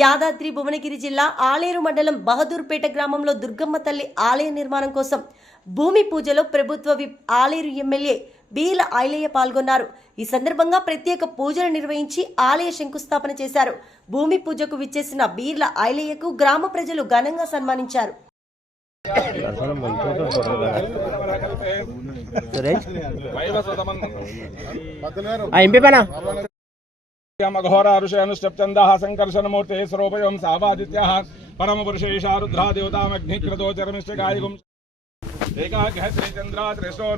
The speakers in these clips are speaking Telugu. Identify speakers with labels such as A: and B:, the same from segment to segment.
A: యాదాద్రి భువనగిరి జిల్లా ఆలేరు మండలం బహదూర్పేట గ్రామంలో దుర్గమ్మ తల్లి ఆలయ నిర్మాణం కోసం భూమి పూజలో ప్రభుత్వ విప్ ఆలేరు ఎమ్మెల్యే బీల ఐలయ్య పాల్గొన్నారు. ఈ సందర్భంగా ప్రత్యేక పూజలు నిర్వహించి ఆలయ శంకుస్థాపన చేశారు. భూమి పూజకు విచ్చేసిన బీర్ల ఐలయ్యకు గ్రామ ప్రజలు ఘనంగా సన్మానించారు.
B: ఎంపీ ्यमघोरारुषयनुश्चन्दः
C: सङ्कर्षणमूर्तेः सरोपयं सावादित्यः परमपुरुषैषारुद्रा देवतामग्निकृतो चरमिश्च
B: गायिगुम् त्रिशो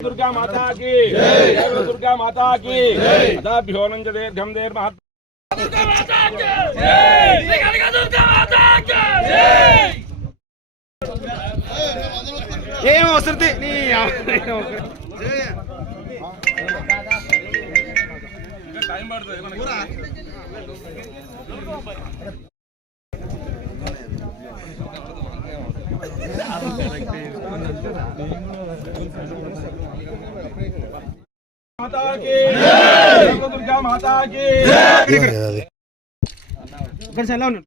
C: दुर्गा माता की दुर्गा माता की
B: ఏం అవసరం? నీ
C: మాతా की దుర్గా మాతా की
B: ఇక్కడ. సెలవు